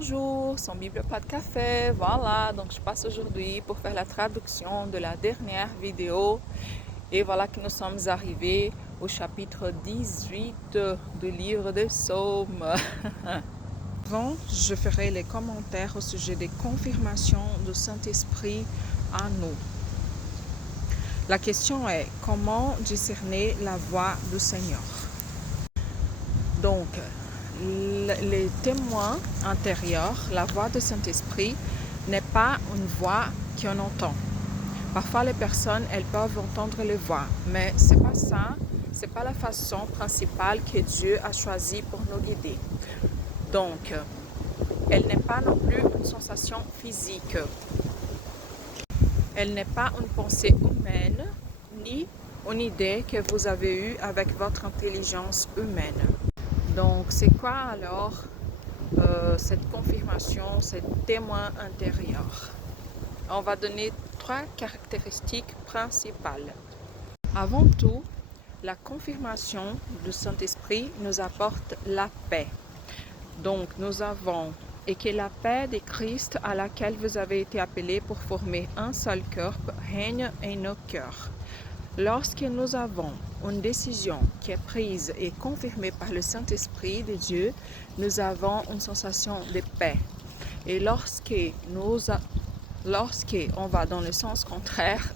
Bonjour, sans Bible pas de café, voilà, donc je passe aujourd'hui pour faire la traduction de la dernière vidéo et voilà que nous sommes arrivés au chapitre 18 du livre des Psaumes. Avant, je ferai les commentaires au sujet des confirmations du Saint-Esprit à nous. La question est, comment discerner la voix du Seigneur? Donc, les témoins intérieurs, la voix du Saint-Esprit n'est pas une voix qu'on entend. Parfois, les personnes, elles peuvent entendre les voix, mais c'est pas ça, c'est pas la façon principale que Dieu a choisie pour nous guider. Donc, elle n'est pas non plus une sensation physique. Elle n'est pas une pensée humaine, ni une idée que vous avez eue avec votre intelligence humaine. Donc, c'est quoi alors cette confirmation, ce témoin intérieur? On va donner 3 caractéristiques principales. Avant tout, la confirmation du Saint-Esprit nous apporte la paix. Donc, nous avons et que la paix de Christ à laquelle vous avez été appelés pour former un seul cœur règne en nos cœurs. Lorsque nous avons une décision qui est prise et confirmée par le Saint-Esprit de Dieu, nous avons une sensation de paix. Et lorsque on va dans le sens contraire,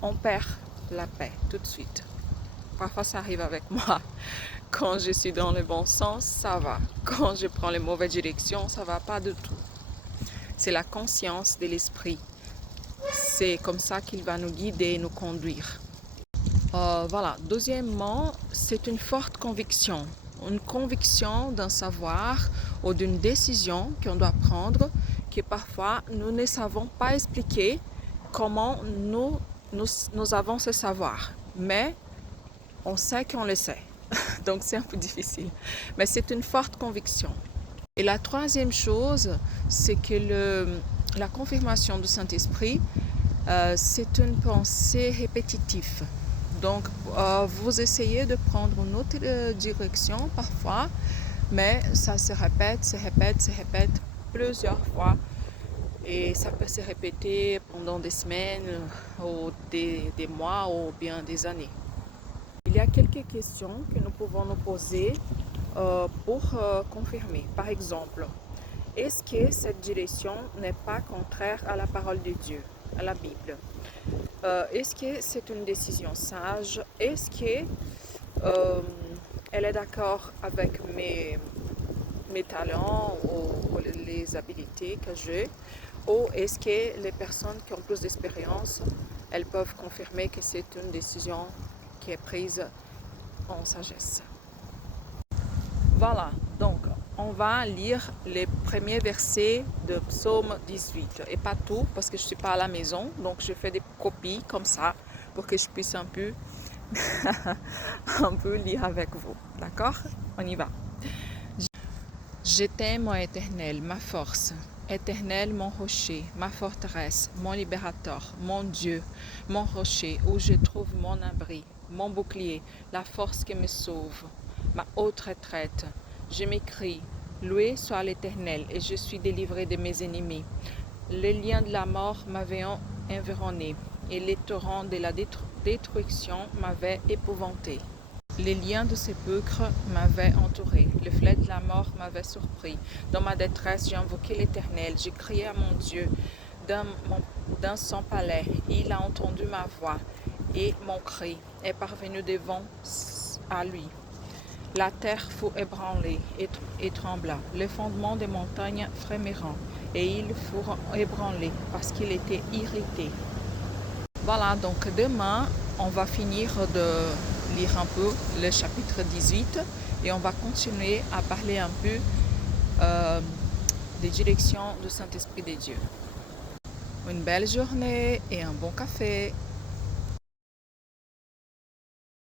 on perd la paix tout de suite. Parfois, ça arrive avec moi. Quand je suis dans le bon sens, ça va. Quand je prends les mauvaises directions, ça ne va pas du tout. C'est la conscience de l'esprit. C'est comme ça qu'il va nous guider et nous conduire. Voilà. Deuxièmement, c'est une forte conviction. Une conviction d'un savoir ou d'une décision qu'on doit prendre que parfois nous ne savons pas expliquer comment nous avons ce savoir. Mais on sait qu'on le sait. Donc c'est un peu difficile. Mais c'est une forte conviction. Et la troisième chose, c'est que la confirmation du Saint-Esprit, c'est une pensée répétitive. Donc, vous essayez de prendre une autre direction parfois, mais ça se répète plusieurs fois. Et ça peut se répéter pendant des semaines, ou des mois, ou bien des années. Il y a quelques questions que nous pouvons nous poser pour confirmer. Par exemple, est-ce que cette direction n'est pas contraire à la parole de Dieu, à la Bible? Est-ce que c'est une décision sage? Est-ce que elle est d'accord avec mes talents ou les habiletés que j'ai? Ou est-ce que les personnes qui ont plus d'expérience, elles peuvent confirmer que c'est une décision qui est prise en sagesse? Voilà, donc on va lire les premiers versets de Psaume 18. Et pas tout, parce que je ne suis pas à la maison, donc je fais des copies comme ça, pour que je puisse un peu lire avec vous. D'accord? On y va. Je t'aime, ô Éternel, ma force. Éternel, mon rocher, ma forteresse, mon libérateur, mon Dieu, mon rocher, où je trouve mon abri, mon bouclier, la force qui me sauve, ma haute retraite. Je m'écrie, loué soit l'Éternel, et je suis délivré de mes ennemis. Les liens de la mort m'avaient environné, et les torrents de la détruction m'avaient épouvanté. Les liens de sépulcre m'avaient entouré, le fleuve de la mort m'avait surpris. Dans ma détresse, j'ai invoqué l'Éternel, j'ai crié à mon Dieu dans son palais. Il a entendu ma voix et mon cri est parvenu devant à lui. La terre fut ébranlée et trembla, les fondements des montagnes frémirent, et ils furent ébranlés parce qu'il était irrité. Voilà, donc demain, on va finir de lire un peu le chapitre 18 et on va continuer à parler un peu des directions du Saint-Esprit de Dieu. Une belle journée et un bon café.